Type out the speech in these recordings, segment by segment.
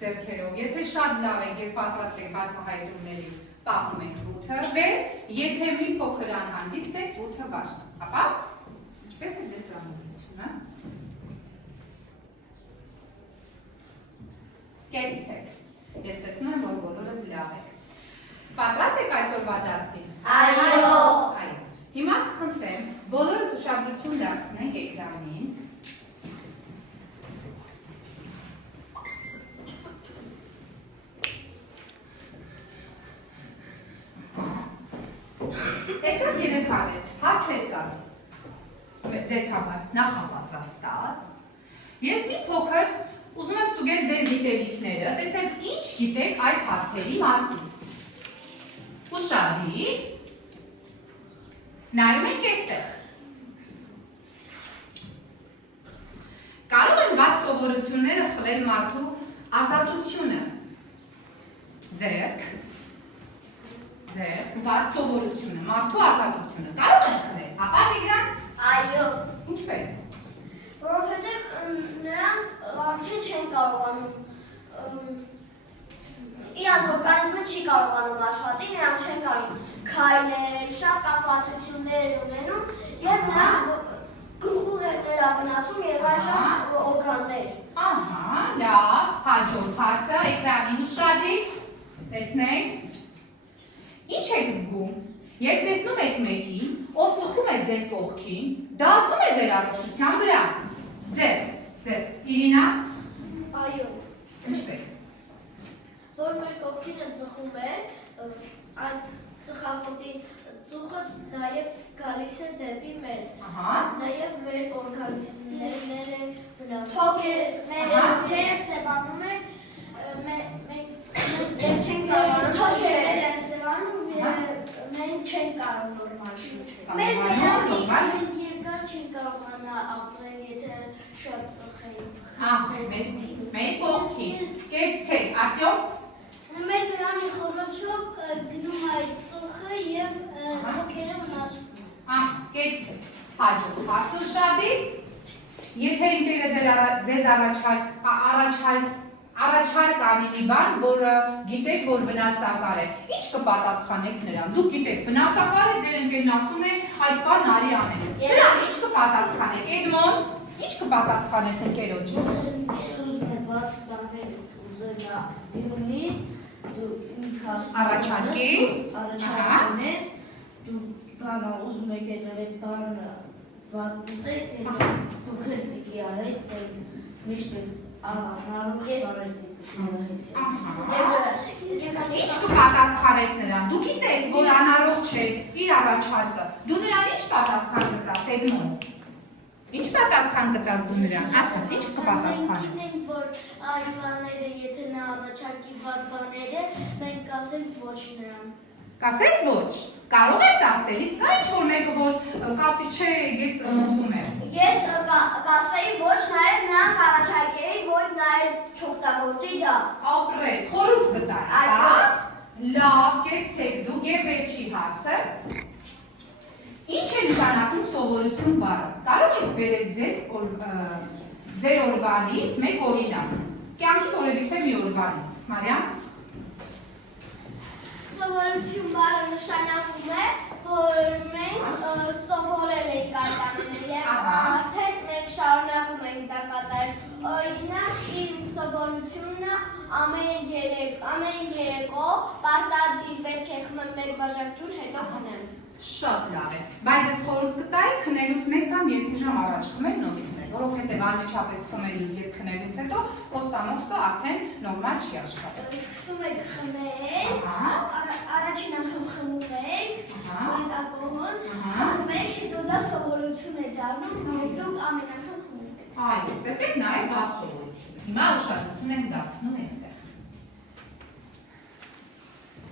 ձեռքերով, եթե շատ լավ եք եւ պատրաստ եք բացահայտումների, պահում եք բութը վեր, եթե մի փոքր անհանգիստ եք, բութը վար, ապա ինչպես է ձեր տրամադրությունը։ Կեցեք, ես տեսնում եմ, որ բոլորդ լավ եք։ Պատրաստ եք այսօրվա դասին։ Այո։ Հիմա կխնդրեմ, բոլորս ուշադրություն դարձնենք էկրանին։ Տեսնեք երեխաներ, հարցեր կան ձեզ համար նախապատրաստած։ Ես մի փոքր ուզում եմ ստուգել ձեր գիտելիքները, տեսնեմ ինչ գիտեք այս հարցերի մասին։ Ուշադիր, նայում եք այստեղ։ Կարող են վատ սովորությունները խլել մարդու ազատությունը։ Ձեռք, վատ սովորությունը, մարդու ազատությունը կարող են խլել, ապա Տիգրան։ Այո։ Ինչպես։ Որովհետև նրանք արդեն չեն կարողանում իրանց օրգանիզմը չի կարողանում աշխատել, նրանք չեն կարող քայլել, շատ կախվածություններ ունենում եւ նրանք գլուխները վնասում եւ այլ շատ օրգաններ։ Ահա, լավ, հաջորդ հարցը էկրանին ուշադիր, տեսնենք։ Ինչ եք զգում, երբ տեսնում եք մեկին, ով ծխում է ձեր կողքին, դա ազդում է ձեր առողջության վրա։ Ձեր, Իրինա։ Այո։ Ինչպես։ Որ մեր կողքինը ծխում է, այդ ծխախոտի ծուխը նաև գալիս է դեպի մեզ։ Նաև մեր օրգանիզմներն են վնասում։ Թոքերը սևանում են, մենք չենք կարողանում թոքերներ են սևանում, մենք չենք կարող նորմալ շնչել։ Մեր երկար չենք կարողանա ապրել, եթե շատ ծխենք։ Մեր կողքին, կեցեք, Ատյոմ։ Մեր վրանի խոռոչով գնում այդ ծուխը և թոքերը վնասում։ Կեցեք, հաջորդ հարց ուշադիր։ Եթե ինքերը ձեզ առաջարկ անի մի բան, որը գիտեք, որ վնասակար է, ինչ կպատասխանեք նրան։ Դուք գիտեք, վնասակար է, ձեր ընկերն ասում է, այս բանն արի անել։ Նրան ինչ կպատասխանեք, Էդմոն, ինչ կպատասխանես ընկերոջը։ Ուզում է վատ բաներ ուզենա լինի, դու ինքը Առաջարկի։ առաջարկնես, դու բանը ուզում եք հետևել բանը վատ ուտեք, փոքր տիկի արեք, միշտ անառուղ Ինչ կպատասխանես նրան, դու գիտես, որ անառողջ չէ իր առաջարկը, դու նրան ինչ պատասխան կտաս, Էդմոն։ Ինչ պատասխան կտաս դու նրան, ասա, ինչ կպատասխանես։ Գիտենք, որ այն բաները, եթե նա առաջարկի վատ բաները, մենք կասենք ոչ նրան։ Կասես ոչ, կարող ես ասել, իսկ կա ինչ-որ մեկը, որ կասի չէ, ես ուզում եմ։ Ես կասեի ոչ, նաև նրանք առաջարկեի, որ նաև չօգտագործի դա։ Ապրես, խորհուրդ կտա, հա։ Լավ, կեցեք դուք եւ վերջի հարցը։ Ինչ է նշանակում սովորություն բառը։ Կարող եք բերել ձեր օրվանից մեկ օրինակ։ Կյանքի որևիցե մի օրվանից, Մարիամ։ Սովորություն բառը նշանակում է, որ մենք սովորել ենք այդ անունը և արդեն մենք շարունակում ենք դա կատարել։ Օրինակ, իմ սովորությունը ամեն երեկո պարտադիր պետք է խմեմ մեկ բաժակ ջուր, հետո քնեմ։ Շատ լավ է, բայց ես խորհուրդ կտայի քնելուց 1 կամ 2 ժամ առաջ խմել նորից, որովհետև անմիջապես խմելուց եւ քնելուց հետո ոստամոքսը արդեն նորմալ չի աշխատում։ Սկսում եք խմել, առաջին անգամ խմում եք, այդ ալկոհոլ, խմում եք, հետո դա սովորություն է դառնում, եւ դուք ամեն անգամ խմում եք։ Այո, տեսեք նաև վատ սովորություն։ Հիմա ուշադրություն ենք դարձնում այստեղ։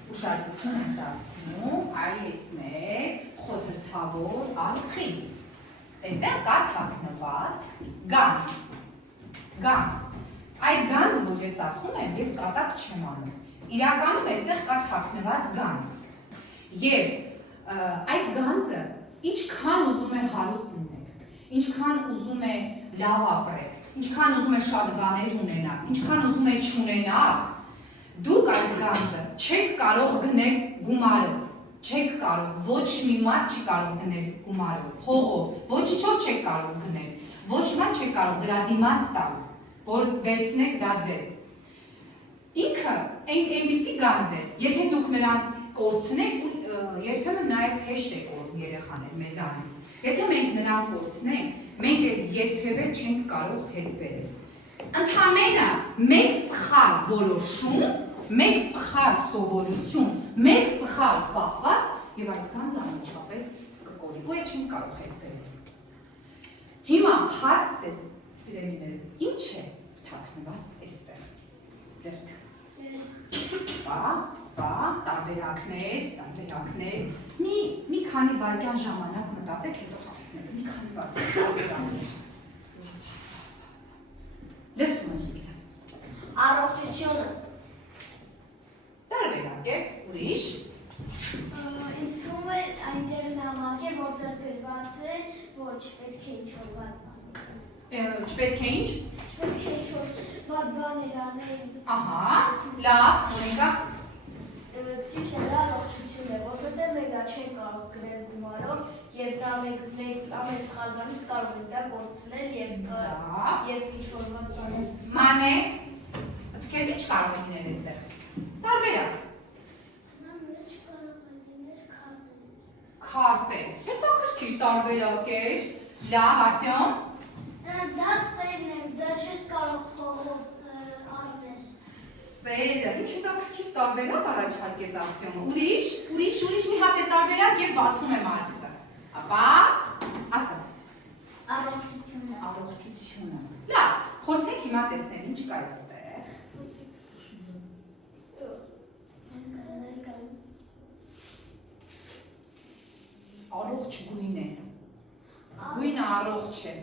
Ուշադրություն ենք դարձնում այս մեր խորհրդավոր ալուխին։ Այստեղ կա թաքնված գանձ։ Այդ գանձը, որ ես ասում եմ, ես կատակ չեմ անում։ Իրականում այստեղ կա թաքնված գանձ։ Եվ այդ գանձը ինչքան ուզում է հարուստ լինեք, ինչքան ուզում է լավ ապրեք, ինչքան ուզում եք շատ բաներ ունենաք, ինչքան ուզում եք չունենաք, դուք այդ գանձը չեք կարող գնել գումարով, չեք կարող, ոչ մի մարդ չի կարող գնել գումարով, փողով, ոչինչով չեք կարող գնել, ոչ մի չեք կարող դրա դիմաց տալ, որ վերցնեք դա ձեզ։ Ինքը այնպիսի գանձ է, եթե դուք նրան կորցնեք, երբեմն նաև հեշտ է կորում երեխաներ մեզանից։ Եթե մենք նրան կորցնենք, մենք երբևէ չենք կարող հետ բերել։ Ընդհանրապես մեկ սխալ որոշում, մեկ սխալ սովորություն, մեկ սխալ պահված եւ այդ գանձը անմիջապես կկորի։ Ու չենք կարող հետ բերել։ Հիմա հարց ձեզ, սիրելիներս, ինչ է թաքնված այստեղ։ Ձերքը։ Բա, տարբերակներ, մի քանի վայրկյան ժամանակ մտածեք, հետո հարցնեք, մի քանի վայրկյան։ Լսում եք։ Առողջությունը։ Տարբերակ է, ուրիշ։ Ինձ թվում է այնտեղ նամակ է, որտեղ գրված է, ոչ պետք է ինչ-որ վատ բան։ Չպետք է ինչ։ Չպետք է ինչ-որ վատ բաներ անել։ Ահա, լավ, օրինակ։ Ճիշտ է, դա առողջություն է, որովհետև մենք դա չենք կարող գրել գումարով եւ նա մենք ամեն սխալ բանից կարող ենք դա կորցնել եւ ինչ-որ վատ բաներ։ Մանե, քեզ ինչ կարող է լինել այստեղ։ Տարբերակ։ Նա մեջ կարող է լինել Քարտեզ։ Հետո քիչ տարբերակ է։ Լավ, Արտյոմ։ Դա սերն է, դա չես կարող փողով առնես։ Սերը, ինչ հետո քիչ տարբերակ առաջարկեց Արտյոմը։ Ուրիշ մի հատ է տարբերակ եւ բացում եմ արքը։ Ապա, ասա։ Առողջությունը։ Լավ, փորձենք հիմա տեսնել ինչ կա այստեղ։ Առողջ գույն է։ Գույնը առողջ է։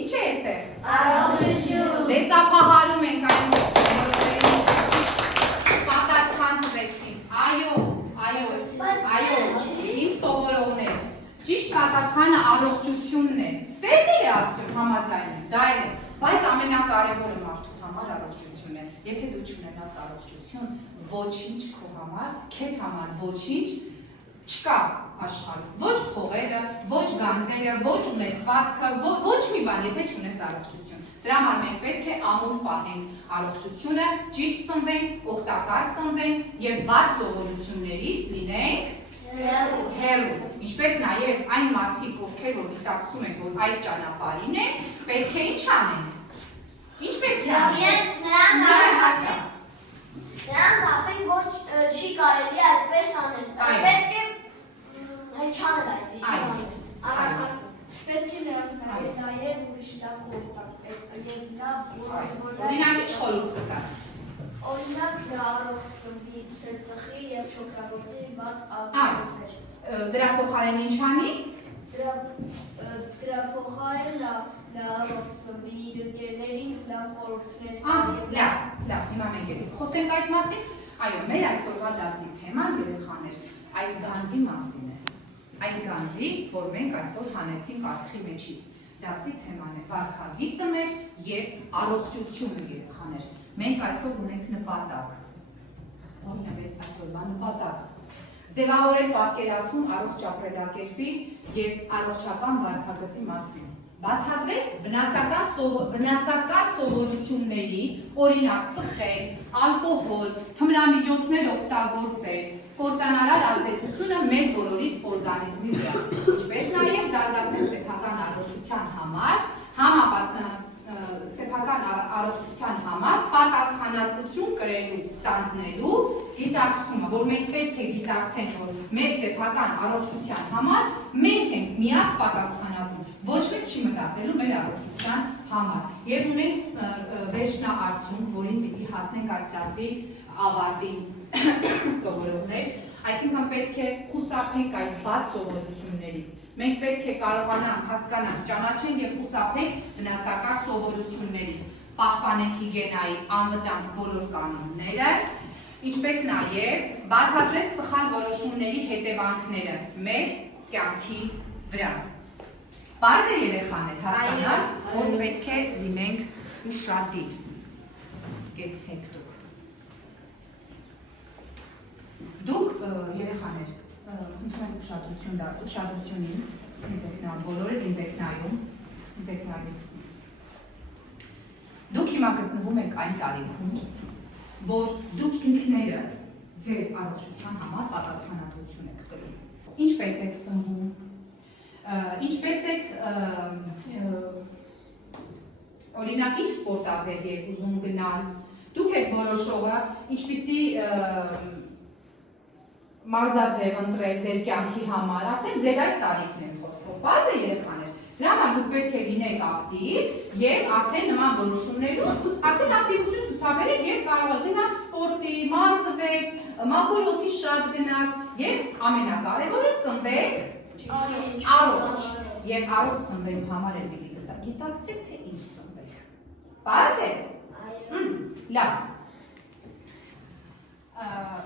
Ինչ է այստեղ։ Առողջություն։ Դե ծափահարում ենք այն պատասխան տվեցին։ Այո, իմ սովորողներ։ Ճիշտ պատասխանը առողջությունն է։ Սերն է արդյոք համաձայն է, դա էլ է, բայց ամենակարևորը մարդու համար առողջությունն է։ Եթե դու չունենաս առողջություն, ոչինչ քո համար, քեզ համար ոչինչ չկա աշխարհում։ Ոչ փողերը, ոչ գանձերը, ոչ ունեցվածքը, ոչ մի բան, եթե չունես առողջություն։ Դրա համար մենք պետք է ամուր պահենք առողջությունը, ճիշտ սնվենք, օգտակար սնվենք եւ վատ սովորություններից լինենք հեռու։ Ինչպես նաեւ այն մարդիկ, ովքեր որ գիտակցում են, որ այդ ճանապարհին են, պետք է ինչ անեն։ Ինչ պետք է անեն։ Նրանց ասենք, որ չի կարելի այդպես անել։ Պետք է չանել այդպես անել։ Պետք է նրանք նաև ուրիշ լավ խորհուրդ Օրինակ ինչ խորհուրդ կտաս։ Օրինակ նա առողջ սնվի, ծխի եւ չօգտագործի վատ ալկոհոլներ։ Դրա փոխարեն ինչ անի։ Դրա փոխարեն նա առողջ սնվի, իր ընկերներին լավ խորհուրդներ Լավ, հիմա մենք խոսենք այդ մասին։ Այո, մեր այսօրվա դասի թեման երեխաներ այդ գանձի մասին է։ Այդ գանձի, որ մենք այսօր հանեցինք արխի մեջից։ Դասի թեման է վարքագիծը մեր եւ առողջությունը երեխաներ։ Մենք այսօր ունենք նպատակ։ Որն է մեր այսօրվա նպատակը։ Ձևավորել պատկերացում առողջ ապրելակերպի եւ առողջական վարքագծի մասին։ Բացատրել վնասակար սովորությունների, օրինակ ծխել, ալկոհոլ, թմրամիջոցներ օգտագործել, կործանարար ազդեցությունը մեր բոլորիս օրգանիզմի վրա, ինչպես նաև զարգացնել սեփական առողջության համար պատասխանատվություն կրելու, ստանձնելու գիտակցումը, որ մենք պետք է գիտակցենք, որ մեր սեփական առողջության համար մենք ենք միակ պատասխանատուն, ոչ մեկ չի մտածելու մեր առողջության համար։ Եվ ունենք վերջնաարդյունք, որին պիտի հասնենք այս դասի ավարտին սովորողներ, այսինքն պետք է խուսափենք այդ վատ սովորություններից։ Մենք պետք է կարողանանք հասկանանք, ճանաչենք եւ խուսափենք վնասակար սովորություններից, պահպանենք հիգիենայի անվտանգ բոլոր կանոնները, ինչպես նաեւ բացատրել սխալ որոշումների հետևանքները մեր կյանքի վրա։ Պարզ է երեխաներ հասկանալ, որ պետք է լինենք ուշադիր։ Կեցեք դուք։ Դուք երեխաներ, խնդրում եք ուշադրություն ինձ եք նայում, բոլորը ինձ եք նայում։ Դուք հիմա գտնվում եք այն տարիքում, որ դուք ինքները ձեր առողջության համար պատասխանատվություն եք կրում։ Ինչպես եք սնվում, ինչպես եք օրինակ ինչ սպորտաձև եք ուզում գնալ, դուք եք որոշողը ինչպիսի մարզաձև ընտրել ձեր կյանքի համար, արդեն ձեր այդ տարիքն են խոսքով, բաց է երեխաներ, դրա համար դուք պետք է լինեք ակտիվ և արդեն նման որոշումներում, արդեն ակտիվություն ցուցաբերեք և կարող եք գնաք սպորտի, մարզվեք, մաքուր օդի շատ գնաք և ամենակարևորը սնվեք առողջ և առողջ սնվելու համար էլ պիտի գիտակցեք, թե ինչ սնվեք, բաց է, լավ,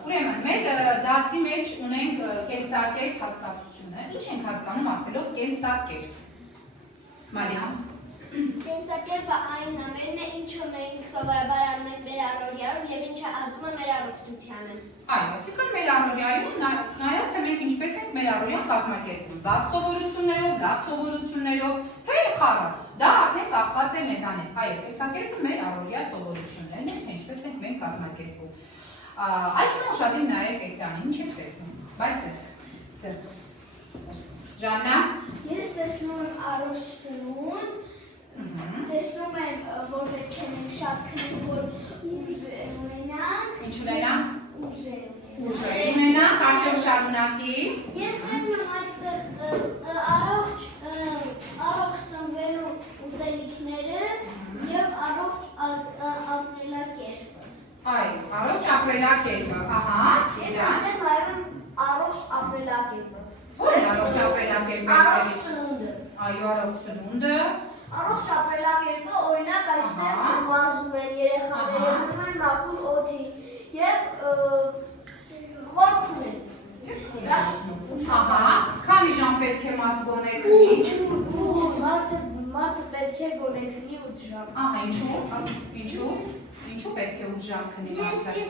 ուրեմն մեկ դասի մեջ ունենք կենսակերպ հասկացությունը, ինչ ենք հասկանում ասելով կենսակերպ, Մարիամ։ Կենսակերպը այն ամենն է, ինչը մենք սովորաբար անում ենք մեր առօրյայում և ինչը ազդում է մեր առողջությանը։ Այո, այսինքն մեր առօրյայում նայած թե մենք ինչպես ենք մեր առօրյան կազմակերպում, վատ սովորություններով, լավ սովորություններով, թե խառը, դա արդեն կախված է մեզանից։ Այո, կենսակերպը մեր առօրյա սովորություններն են, թե ինչպես ենք մենք կազմակերպում։ Այդ հիմա ուշադիր նայեք էկրանին, ինչ եք տեսնում, բայց ձեր Ժաննա։ Ես տեսնում եմ առողջ սնունդ, տեսնում եմ, որ պետք է մենք շատ քնենք, որ ուժեր ունենանք։ Ինչ ունենանք։ Ուժեր ունենանք, արդյոք շարունակի։ Ես տեսնում եմ այդտեղ առողջ սնվելու ուտելիքները և առողջ ապրելակերպը։ Այ, առողջ ապրելակերպը, ահա։ Ես այստեղ նայում առողջ ապրելակերպը։ Ո՞ր է առողջ ապրելակերպը։ Առողջ սնունդը։ Այո, առողջ սնունդը։ Առողջ ապրելակերպը օրինակ այստեղ մարզում են երեխաները, հնում են մաքուր օդի և խորք ունեն։ Ահա, քանի ժամ պետք է մարդ գոնե քնի։ Մարդը պետք է գոնե քնի 8 ժամ։ Ահա, ինչու պետք է 8 ժամ քնի մարդը։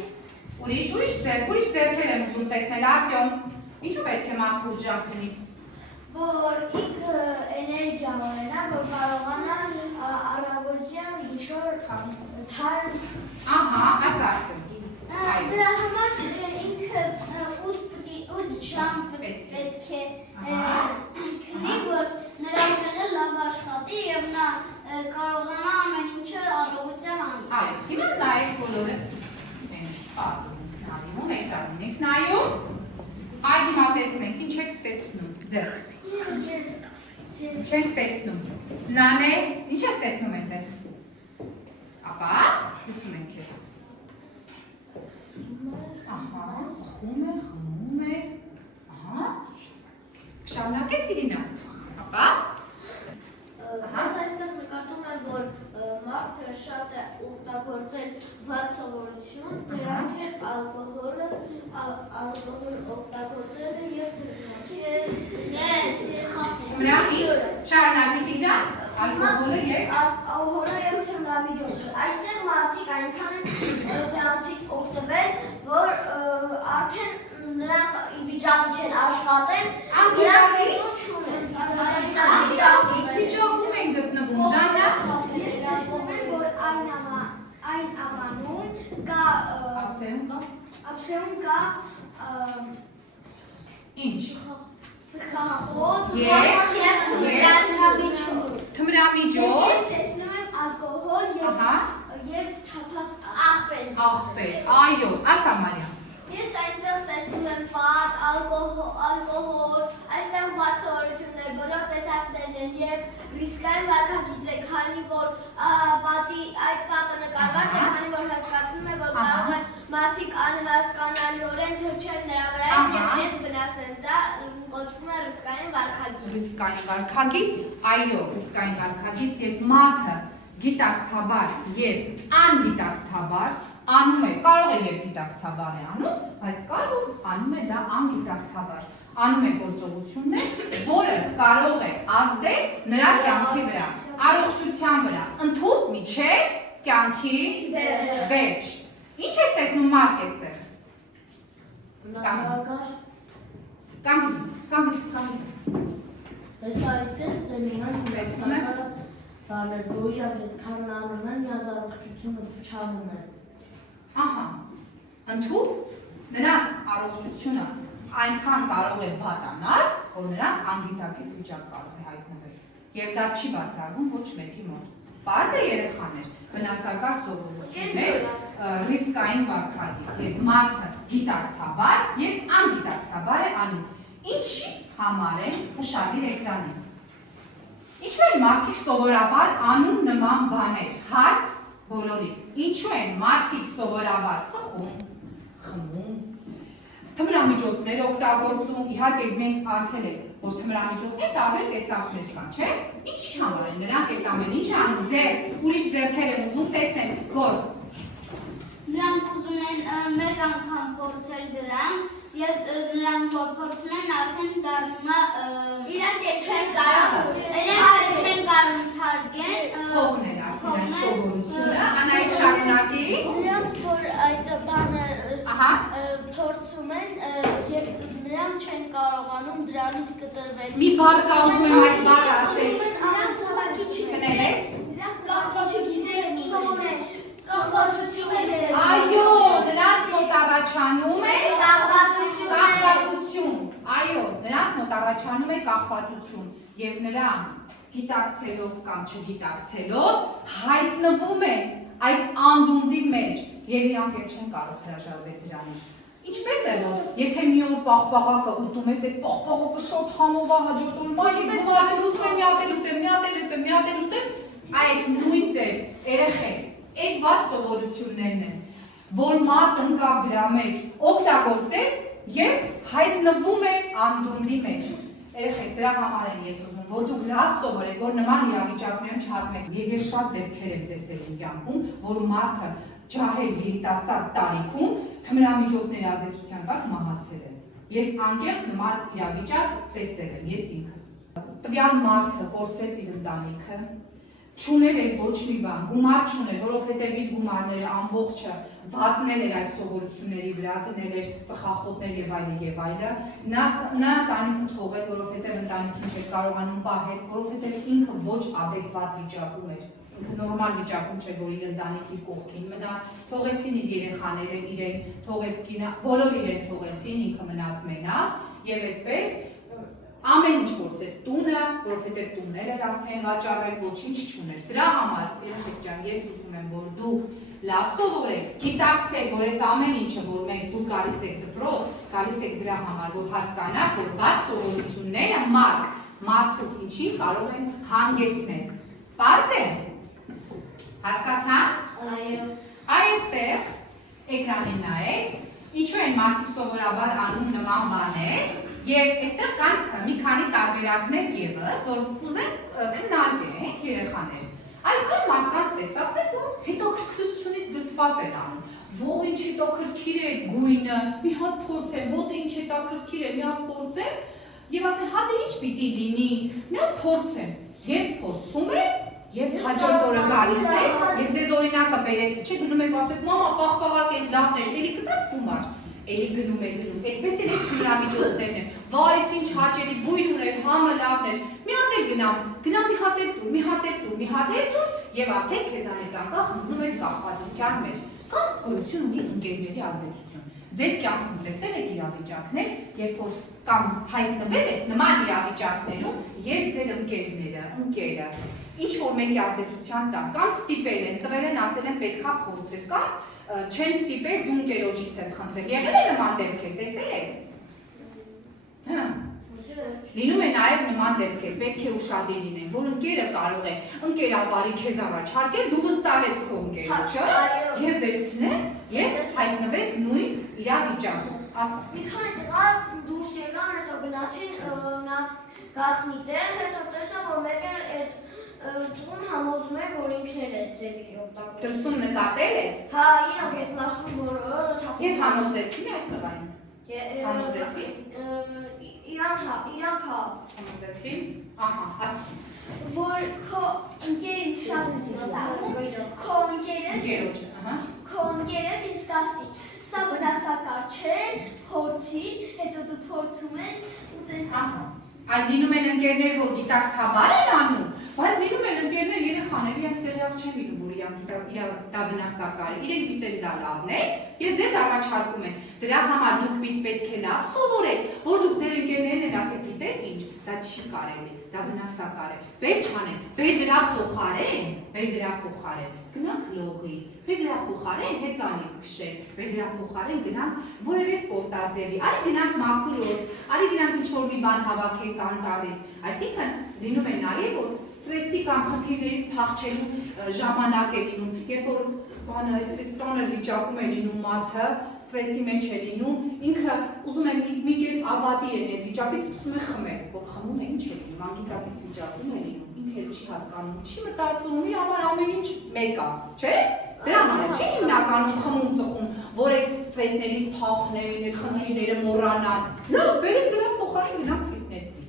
Ուրիշ ձեռքեր եմ ուզում տեսնել, Արտյոմ, ինչու պետք է մարդը 8 ժամ քնի։ Որ ինքը էներգիա ունենա, որ կարողանա առավոտյան ինչ-որ թարմ։ Ահա, ասա։ Դրա համար ինքը 8 ժամ պետք է քնի, որ նրա ուղեղը լավ աշխատի և նա կարողանա ամեն ինչը առողջության անի։ Այո, հիմա նայեք բոլորը։ Նայում, էկրանին եք նայում։ Այ հիմա տեսնենք, ինչ եք տեսնում, ձեռք։ Չենք տեսնում։ Նանես, ինչ եք տեսնում այնտեղ։ Ապա, տեսնում ենք ես։ Ահա, խում է, խմում է։ Ահա։ Շարունակես Իրինա։ Ապա։ Ես այստեղ նկատում եմ, որ մարդը շատ է օգտագործել վատ սովորություն, դրանք են ալկոհոլը, ալկոհոլ օգտագործելը և Շարունակի ալկոհոլը և ալկոհոլը և թմրամիջոցը։ Այստեղ մարդիկ այնքան են դրանցից օգտվել, որ արդեն նրանք վիճակի չեն աշխատեն, նրանք չունեն։ Վիճակում են գտնվում, Ժաննա։ Ես տեսնում եմ, որ այն ամանում կա ափսեում կա Ինչ։ ծխախոտ և թմրամիջոց։ Թմրամիջոց։ Ես տեսնում եմ ալկոհոլ և թափած աղբեր։ Այո, ասա Մարիամ։ Ես այնտեղ տեսնում եմ պատ, ալկոհոլ, այստեղ վատ սովորություններ, բոլոր տեսակներն են և ռիսկային վարքագիծ է, քանի որ այդ պատը նկարված է, քանի որ հասկացնում է, որ կարող են մարդիկ անհասկանալիորեն թռչել նրա վրայից և իրեն վնասել, դա կոչվում է ռիսկային վարքագիծ։ Ռիսկային վարքագիծ, այո, ռիսկային վարքագիծ և մարդը գիտակցաբար և անգիտակցաբար անում է, կարող է և գիտակցաբար է անում, բայց կարող անում է դա անգիտակցաբար։ անում է գործողություններ, որը կարող է ազդել նրա կյանքի վրա, առողջության վրա, ընդհուպ մինչև կյանքի վերջ։ Ինչ ես տեսնում Մարկ այստեղ։ Կանգնի։ Այս այդտեղ դնում են վնասակարը բաներ, որ իրանք այդքան անում են, միած առողջությունը փչանում են։ Ահա, ընդհուպ նրանց առողջությունը այնքան կարող է վատանալ, որ նրանք անգիտակից վիճակ կարող է հայտնվել։ Եվ դա չի բացառվում ոչ մեկի մոտ։ Պարզ է երեխաներ, վնասակար սովորություններ, ռիսկային վարքագիծ, եւ մարդը գիտակցաբար եւ անգիտակցաբար է անում։ Ինչի համար են ուշադիր էկրանին։ Ինչու են մարդիկ սովորաբար անում նման բաներ, հարց բոլորի։ Ինչու են մարդիկ սովորաբար ծխում, խմում, թմրամիջոցներ օգտագործում, իհարկե մենք անցել ենք, որ թմրամիջոցներ տարբեր տեսակներ կան, չէ՞։ Ինչի համար են նրանք այդ ամեն ինչը անում, ուրիշ ձեռքեր են ուզում տեսնել, գոր։ Նրանք ուզում են մեկ անգամ փորձել դրանք եւ նրանք որ փորձում են արդեն դառնում է իրանք չեն կարող թարգեն Թողնել արդեն սովորությունը, անայդ շարունակի։ նրանք որ այդ բանը Ահա։ փորձում են եւ նրանք չեն կարողանում դրանից կտրվել։ Մի բառ կա ուզում եմ այդ բառը ասել։ Նրանք հավաքի Կնել ես։ Նրանք կախվածություններ կախվածություններ Այո, նրանց մոտ առաջանում է կախվածություն։ Այո, նրանց մոտ առաջանում է կախվածություն եւ նրան գիտակցելով կամ չգիտակցելով հայտնվում է այդ անդունդի մեջ եւ իրանք չեն կարող հրաժարվել դրանից։ Ինչպես է որ եթե մի օր պաղպաղակը ուտում ես այդ պաղպաղակը շոտ համով է հաջորդ օրը մայիս ուզում եմ մի հատ ուտեմ այդ նույն ձև երեխեք այդ վատ սովորություններն են որ մարդ ընկավ դրա մեջ օգտագործեց եւ հայտնվում է անդունդի մեջ երեխեք դրա համար եմ ես ուզում որ դուք լավ սովորեք որ նման իրավիճակներում չհատմեք եւ ես շատ դեպքեր եմ տեսել իմ կյանքում որ մարդը ջահել երիտասարդ տարիքում թմրամիջոցների ազդեցության տակ մահացել է ես անկեղծ նման իրավիճակ տեսել եմ ես ինքս տվյալ մարդը կորցրեց իր ընտանիքը չուներ էր ոչ մի բան, գումար չուներ, որովհետև իր գումարները ամբողջը վատնել էր այդ սովորությունների վրա, դնել էր ծխախոտներ եւ այլը, նա ընտանիքը թողեց, որովհետև ընտանիքին չէր կարողանում պահել, որովհետև ինքը ոչ ադեկվատ վիճակում էր, ինքը նորմալ վիճակում չէր, որ իր ընտանիքը իր կողքին մնա, թողեցին իր երեխաները իրեն, թողեց կինը, բոլոր իրեն թողեցին, ինքը մնաց մենակ եւ այդպես ամեն ինչ գործեց տունը, որովհետև տուններ էր արդեն վաճառել, ոչինչ չուներ։ Դրա համար, երեխեք ջան, ես ուզում եմ, որ դուք լավ սովորեք, գիտակցեք, որ այս ամեն ինչը, որ մենք դուք գալիս եք դպրոց, գալիս եք դրա համար, որ հասկանաք, որ վատ սովորությունները մարդու ինչի կարող են հանգեցնել։ Պարզ է։ Հասկացաք։ Այո։ Այստեղ էկրանին նայեք, ինչու են մարդիկ սովորաբար անում նման բաներ Եվ այստեղ կան մի քանի տարբերակներ ևս, որ ուզենք քննարկենք երեխաներ։ Այդքան մարդկանց տեսակներ, որ հետաքրքրությունից դրդված են անում։ Ո՞ղ ինչ հետաքրքիր է գույնը, մի հատ փորձեմ, ո՞ղ ինչ հետաքրքիր է, մի հատ փորձեմ, եւ ասեն, հա դե ինչ պիտի լինի, մի հատ փորձեմ։ Եվ փորձում են, եւ հաջորդ օրը գալիս է, ես ձեզ օրինակը բերեցի, չէ՞ գնում եք ասեք, մամա, պաղպաղակ է լավն է, էլի կտած գումար։ Էլի գնում է, այդպես էլ այդ թմրամիջոցներն են, վայ, ինչ հաճելի գույն ուներ, համը լավն էր, մի հատ էլ գնամ մի հատ էլ տուր, եւ արդեն քեզանից անկախ մտնում ես կախվածության մեջ, կամ գոյություն ունի ընկերների ազդեցություն։ Ձեր կյանքում տեսել եք իրավիճակներ, երբ որ կամ հայտնվել եք նման իրավիճակներում, երբ ձեր ընկերը, ինչ որ մեկի ազդեցության տակ, կամ ստիպել են, տվել են, ասել են պետքա փորձես, կամ չեն ստիպել դու ընկերոջից ես խնդրել, եղել է նման դեպքեր, տեսել եք։ Լինում է նաև նման դեպքեր, պետք է ուշադիր լինեն, որ ընկերը կարող է ընկերավարի քեզ առաջարկել, դու վստահես քո ընկերոջը եւ վերցնես եւ հայտնվես նույն իրավիճակում։ Մի քանի տղա դուրս եկան, հետո գնացին նա գատնի տեղ, հետո տեսա որ մեկը այդ տուն համոզում էր, որ ինքն էր այդ ձևի օգտագործում։ Դրսում նկատել ես։ Հա, իրանք այդ մասում բոլորը Եվ համոզեցին այդ տղային։ Համոզեցին։ իրանք հա։ Համոզեցին։ Ահա, ասի։ Որ քո ընկերին շատ քո Ընկերոջը, ահա։ ընկերը ինձ կասի, սա վնասակար չէ, փորձիր, հետո դու փորձում ես ու տես Ահա։ Այլ լինում են ընկերներ, որ գիտակցաբար են անում, բայց լինում են ընկերներ երեխաներ, իրենք տեղյակ չեն լինում, որ իրանք դա վնասակար է, իրենք գիտեն դա լավն է, եւ ձեզ առաջարկում են։ Դրա համար դուք պետք է լավ սովորեք, որ դուք ձեր ընկերներն են ասեք, գիտեք ինչ, դա չի կարելի, դա վնասակար է։ Բեր չանեք, բեր դրա փոխարեն, գնանք լողի, բեր դրա փոխարեն հեծանիվ քշենք, բեր դրա փոխարեն գնանք որևէ սպորտաձևի, արի գնանք մաքուր, արի գնանք ինչ-որ մի բան հավաքենք անտառից։ Այսինքն լինում է նաև որ ստրեսի կամ խնդիրներից փախչելու ժամանակ է լինում, երբ որ բանը այսպես ծանր վիճակում է լինում մարդը, ստրեսի մեջ է լինում, ինքը ուզում է մի կերպ ազատի է այդ վիճակից, ուզում է խմել, որ խմում է ինչ է լինում, անկիտակից վիճակում է լինում, ինքը չի հասկանում, չի մտածում, իր համար ամեն ինչ մեկ է, չէ՞։ Դրա համար չի հիմնականում խմում ծխում, որ այդ ստրեսներից փախնեն, այդ խնդիրները մոռանան։ Լավ, բերեք դրա փոխարեն գնանք ֆիթնեսի։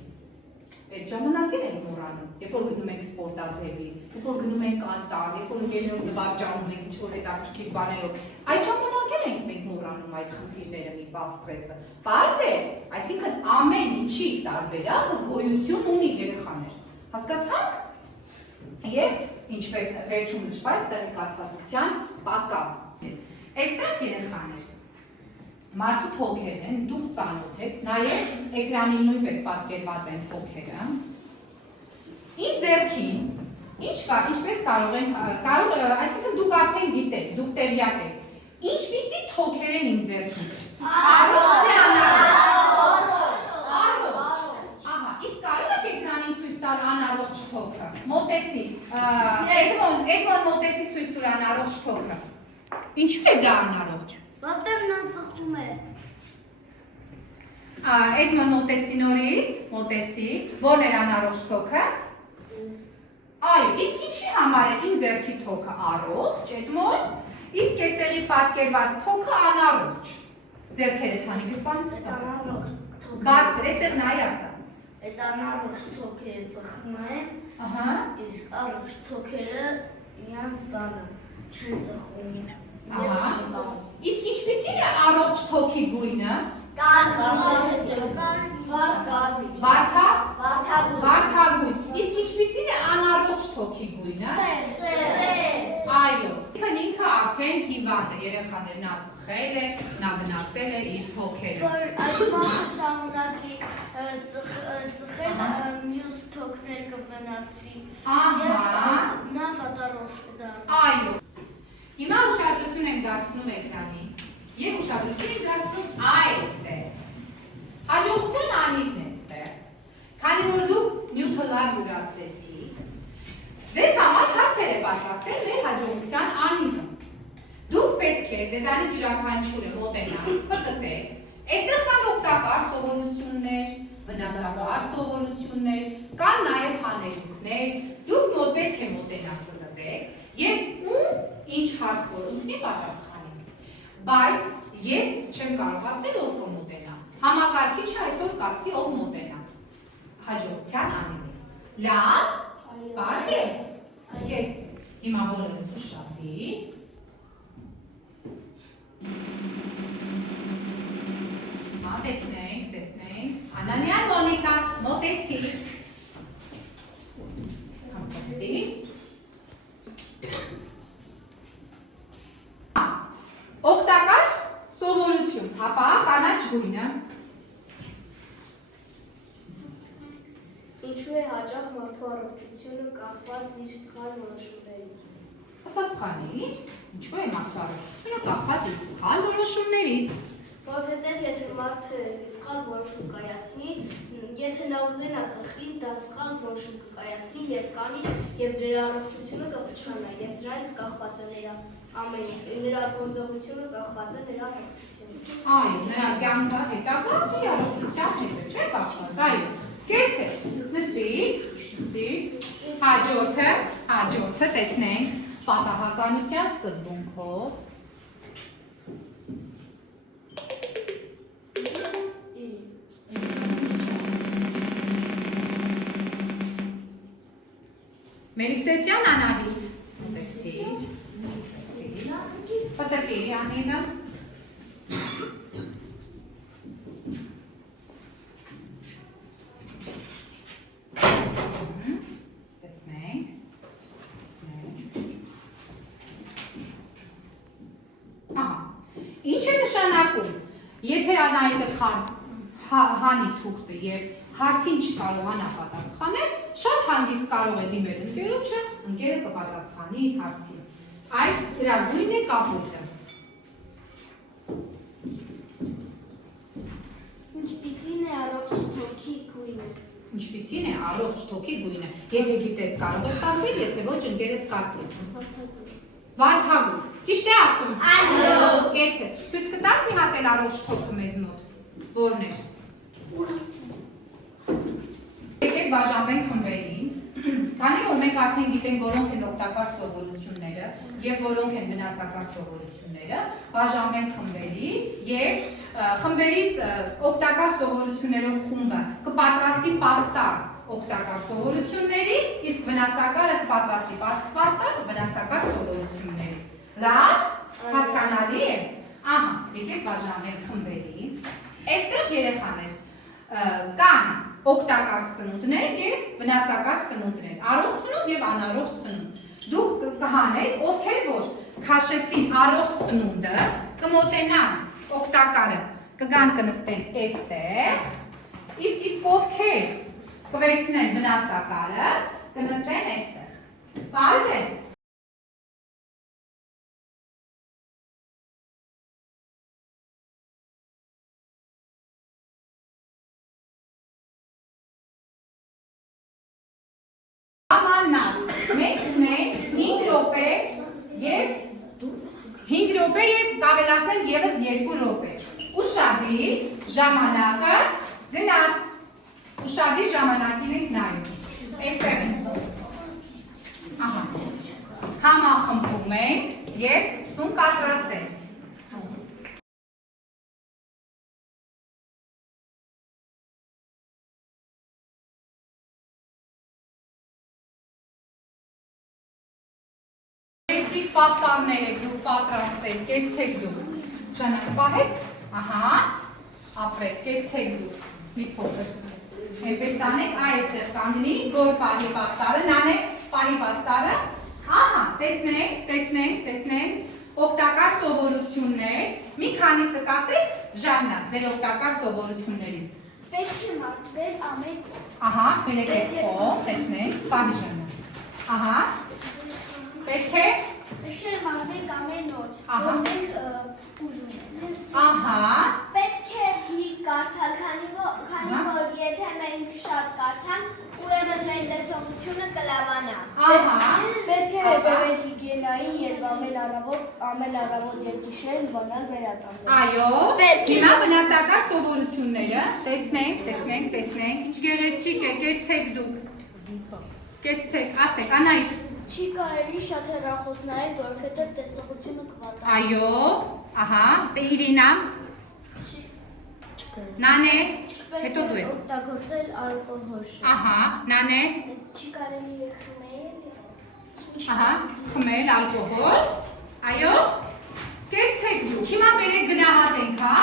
Այդ ժամանակին ենք մոռանում, երբ որ գնում ենք սպորտաձևի, երբ որ գնում ենք անտառ, երբ որ ընկերներով զվարճանում ենք ինչ-որ հետաքրքիր բաներով, այդ ժամանակին ենք մենք մոռանում այդ խնդիրները մի բան ստրեսը։ Պարզ է, այսինքն ամեն ինչի տարբերակը գոյություն ունի երեխաներ։ Հասկացա՞ք։ Եվ ինչպես վերջում նշված տեղեկացվածության պակաս։ Այստեղ երեխաներ մարդու թոքերն են, դուք ծանոթ եք, նաև էկրանին նույնպես պատկերված են թոքերը։ Իմ ձեռքին ինչ կա, ինչպես կարող են, այսինքն դուք արդեն գիտեք, դուք տեղյակ եք, ինչպիսի թոքեր են իմ ձեռքին։ Առողջ թե անառողջ։ Ահա, իսկ կարող եք էկրանին ցույց տալ անառողջ թոքը։ Մոտեցի, Էդմոն մոտեցի ցույց տուր անառողջ թոքը։ Ինչու է դա անառողջ։ Որտեղ նա ծխում է։ Էդմոն մոտեցի նորից, մոտեցի, ո՞րն էր անառողջ թոքը։ Այո, իսկ ինչի համար է իմ ձեռքի թոքը առողջ, Էդմոն, իսկ այդտեղի պատկերված թոքը անառողջ։ Ձեռքերը քանի գրպանից է Անառողջ բարձր, այստեղ նայ ասա։ Այդ անառողջ թոքերը ծխում են, Ահա։ իսկ առողջ թոքերը իրանք բանը չեն ծխում։ Ահա։ Իսկ ինչպիսին է առողջ թոքի գույնը։ Վարդագույն։ Իսկ ինչպիսին է անառողջ թոքի գույնը։ Այո, ինքը արդեն հիվանդ է, երեխաներ նա ծխել է, նա վնասել է իր թոքերը։ Որ այդ մարդը շարունակի ծխել, մյուս թոքներ կվնասվի։ Ահա։ Նա վատառողջ կդառնա։ Այո։ Հիմա ուշադրություն ենք դարձնում էկրանին եւ ուշադրություն ենք դարձնում այստեղ։ Հաջողության անիվն է այստեղ։ Քանի որ դուք նյութը լավ յուրացրեցիք, ձեզ համար հարցեր է պատրաստել մեր հաջողության անիվը։ Դուք պետք է ձեզանից յուրաքանչյուրը մոտենալ, պտտել։ Այստեղ կան օգտակար սովորություններ, վնասակար սովորություններ, կան նաև հանելուկներ։ Դուք պետք է մոտենալ, պտտել եւ ում ինչ հարց որոնքնի պատասխանին։ Բայց ես չեմ կարող ասել ով կմոտենա։ Համակարգիչը այսօր կասի ով մոտենա։ Հաջողության անիվին։ Լավ։ Բաց է։ Գեց։ Հիմա բոլորս ուշադիր։ Հիմա տեսնենք։ Անանյան Մոնիկա, մոտեցի։ Համտի։ Օգտակար սովորություն, հապա կանաչ գույնը։ Ինչու է հաճախ մարդու առողջությունը կախված իր սխալ որոշումներից։ Պատասխանիր, ինչու է մարդու առողջությունը կախված իր սխալ որոշումներից։ Որովհետև եթե մարդը սխալ որոշում կայացնի, եթե նա ուզենա ծխի, դա սխալ որոշում կկայացնի եւ կանի եւ դրա առողջությունը կփչանա եւ դրանից կախված է նրա ամեն նրա գործողությունը կախված է նրա առողջությունից։ Այո, նրա կյանքը հետագա իր առողջության հետ է, չէ՞ կախված, այո։ Կեցես, նստիր, հաջորդը տեսնենք պատահականության սկզբունքով։ Մելիքսեթյան Անահիտ, տեսիր, պտտի անիվը, տեսնենք, ինչ է նշանակում, եթե Անահիտը հանի թուղթը և հարցին չկարողանա պատասխանել, շատ հանգիստ կարող է դիմել ընկերոջը, ընկերը կպատասխանի իր հարցին։ Այդ դրա գույնն է կապույտը։ Ինչպիսին է առողջ թոքի գույնը։ Ինչպիսին է առողջ թոքի գույնը։ Եթե գիտես կարող ես ասել, եթե ոչ ընկերդ կասի։ Վարդագույն։ Ճիշտ է ասում։ Այո։ Կեցը։ Ցույց կտաս մի հատ էլ առողջ թոքը մեզ մոտ։ Որն է։ Եկեք բաժանվենք խմբերի, քանի որ մենք արդեն գիտենք որոնք են օգտակար սովորությունները եւ որոնք են վնասակար սովորությունները, բաժանվենք խմբերի եւ խմբերից օգտակար սովորություններով խումբը կպատրաստի պաստառ օգտակար սովորությունների, իսկ վնասակարը կպատրաստի պաստառ վնասակար սովորությունների։ Լավ, հասկանալի է։ Ահա, եկեք բաժանվենք խմբերի։ Այստեղ երեխաներ կան օգտակար սնունդներ եւ վնասակար սնունդներ, առողջ սնունդ եւ անառողջ սնունդ։ Դուք կհանեք, ովքեր որ քաշեցին առողջ սնունդը, կմոտենան օգտակարը, կգան կնստեն այստեղ, իսկ ովքեր կվերցնեն վնասակարը, կնստեն այստեղ։ Պարզ է։ Մենք ունենք 5 րոպե եւ կավելացնել եւս 2 րոպե։ Ուշադիր ժամանակը գնաց։ Ուշադիր ժամանակին ենք նայում։ Այստեղ ենք։ Ահա։ Համախմբում ենք եւ սկսում պատրաստել։ Պաստառներ եք դուք պատրաստել, կեցեք դուք, ճանակ պահես, ահա, ապրեք, կեցեք դուք, մի փոքր, այնպես անեք, այստեղ կանգնի, գոր պահի պաստառը, նանեք պահի պաստառը, ահա, տեսնենք, օգտակար սովորություններ, մի քանիսը կասեք, Ժաննա, ձեր օգտակար սովորություններից։ Պետք է մաքրել ամեն Ահա, բերեք այս կողմ, տեսնենք, պահի Ժաննա, ահա, պետք է Պետք է մաքրել ամեն օր, Ահա։ որ մենք ուժում ենք։ Ահա, Պետք է գիրք կարդալ, քանի որ եթե մենք շատ կարդանք, ուրեմն մեր տեսողությունը կլավանա։ ահա, Պետք է հետևել հիգիենային եւ ամեն առավոտ եւ գիշեր բանալ վերատանել։ այո, հիմա վնասակար սովորությունները, տեսնենք, ինչ գեղեցիկ է, կեցեք դուք, կեցեք, ասեք, Անահիտ, Չի կարելի շատ հեռախոս նայել, որովհետև տեսողությունը կվատա։ այո, ահա, Իրինա, Նանե, հետո դու ես, Օգտագործել ալկոհոլ։ ահա, Նանե, Չի կարելի խմել։ ահա, խմել ալկոհոլ, այո, կեցեք դուք, հիմա բերեք գնահատենք, հա,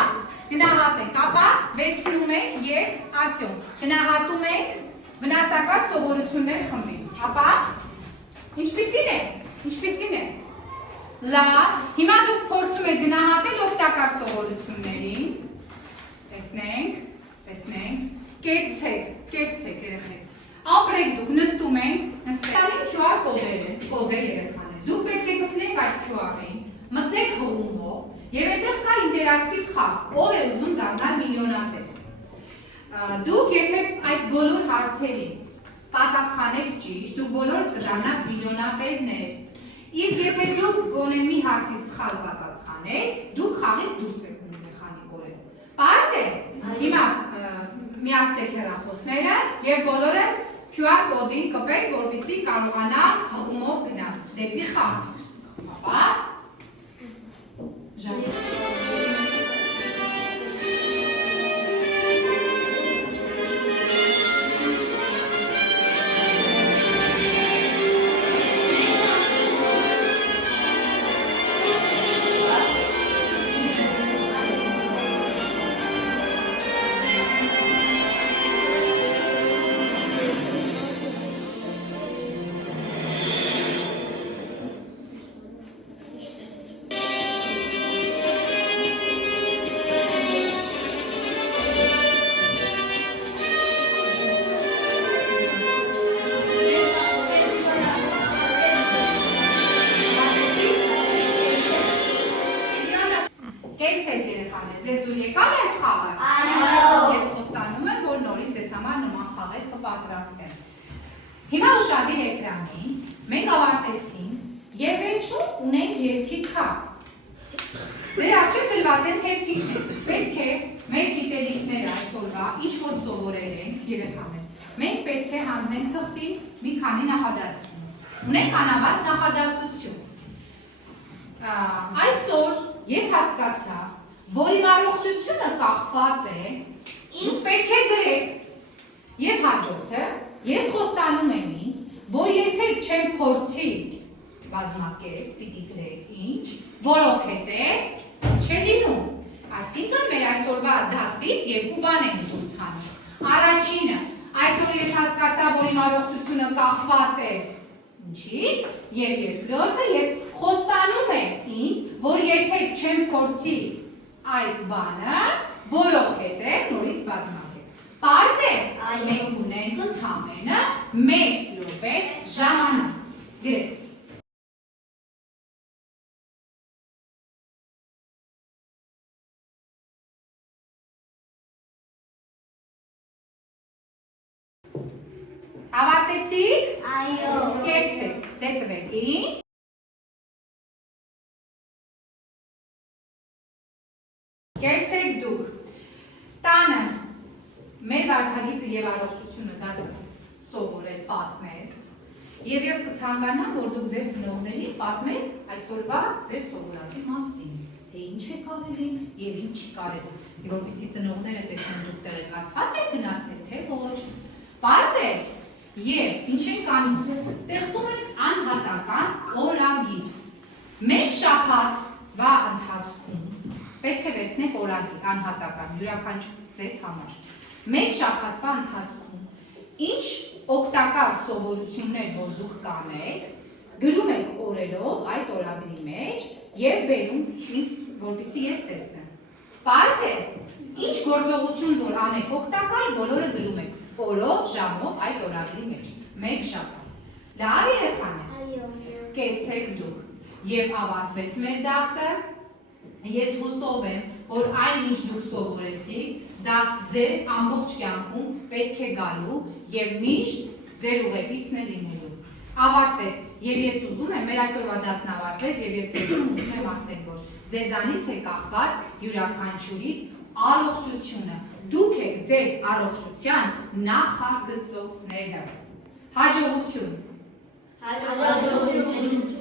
գնահատենք, ապա վերցնում ենք և արդյոք, գնահատում ենք վնասակար սովորություններ խմբին, ապա Ինչպիսին է, լավ, հիմա դուք փորձում եք գնահատել օգտակար սովորություններին, տեսնենք, կեցեք երեխեք, ապրեք դուք, նստում ենք, QR կոդեր երեխաներ, դուք պետք է գտնեք այդ QR-ին, մտնեք հղումով և այդտեղ կա ինտերակտիվ խաղ, ով է ուզում դառնալ միլիոնատեր, դուք եթե այդ բոլոր հարցերին պատասխանեք ճիշտ, դուք բոլոր կդառնաք միլիոնատերներ, իսկ եթե դուք գոնե մի հարցի սխալ պատասխանեք, դուք խաղից դուրս եք մեխանիկորեն։ Պարզ է, հիմա միացրեք հեռախոսները և բոլորը QR կոդին կպեք, որպեսզի կարողանա հղումով գնալ դեպի խաղ։ Ապա նորից ձեզ համար նման խաղեր կպատրաստեմ։ Հիմա ուշադիր էկրանին, մենք ավարտեցինք եւ վերջում ունենք երգի քաղ։ Ձեր առջև գրված են թերթիկներ, պետք է մեր գիտելիքները այսօրվա ինչ որ սովորել ենք երեխաներ, մենք պետք է հանձնենք թղթի մի քանի նախադասություն, ունենք անավարտ նախադասություն, այսօր ես հասկացա, որ իմ առողջությունը կախված է, ինձ պետք է գրեք եւ հաջորդը, ես խոստանում եմ ինձ, որ երբեք չեմ փորձի բազմակերպ, պիտի գրեք ինչ, որովհետեւ չէ լինում, այսինքն մեր այսօրվա դասից երկու բան ենք դուրս հանում, առաջինը, այսօր ես հասկացա, որ իմ առողջությունը կախված է ինչից, եւ երկրորդը ես խոստանում եմ ինձ, որ երբեք չեմ փորձի այդ բանը, որովհետեւ նորից բազմակերպ, պարզ է, մենք ունենք ընդամենը 1 րոպե ժամանակ, գրեք, Ավարտեցիք։ Այո։ Կեցեք, դե տվեք ինձ։ Կեցեք դուք։ Տանը մեր վարքագիծը եւ առողջությունը դաս սովորել պատմել։ Եվ ես կցանկանամ, որ դուք ձեր ծնողներին պատմեք այսօրվա ձեր սովորածի մասին, թե ինչ եք արել եւ ինչ չի կարելի։ Եվ որպեսզի ծնողները տեսնեն դուք տեղեկացված եք գնացել, թե ոչ։ Պարզ է։ Եվ ինչ ենք անում, ստեղծում ենք անհատական օրագիր, մեկ շաբաթվա ընթացքում, պետք է վերցնեք օրագիր, անհատական, յուրաքանչյուր ձեր համար, մեկ շաբաթվա ընթացքում, ինչ օգտակար սովորություններ, որ դուք կանեք, գրում եք օրերով այդ օրագրի մեջ և բերում ինձ, որպեսզի ես տեսնեմ, պարզ է, ինչ գործողություն, որ անեք օգտակար, բոլորը գրում եք, օրով, ժամով այդ օրագրի մեջ, մեկ շաբաթ։ Լավ երեխաներ, կեցեք դուք և ավարտվեց մեր դասը, ես հուսով եմ, որ այն ինչ դուք սովորեցիք, դա ձեր ամբողջ կյանքում պետք է գալու և միշտ ձեր ուղեկիցն է լինելու։ Ավարտվեց և ես ուզում եմ, մեր այսօրվա դասն ավարտվեց և ես վերջում ուզում եմ ասել, որ ձեզանից է կախված յուրաքանչյուրի առողջությունը։ Դուք եք ձեր առողջության նախագծողները։ Հաջողություն։ Հաջողություն։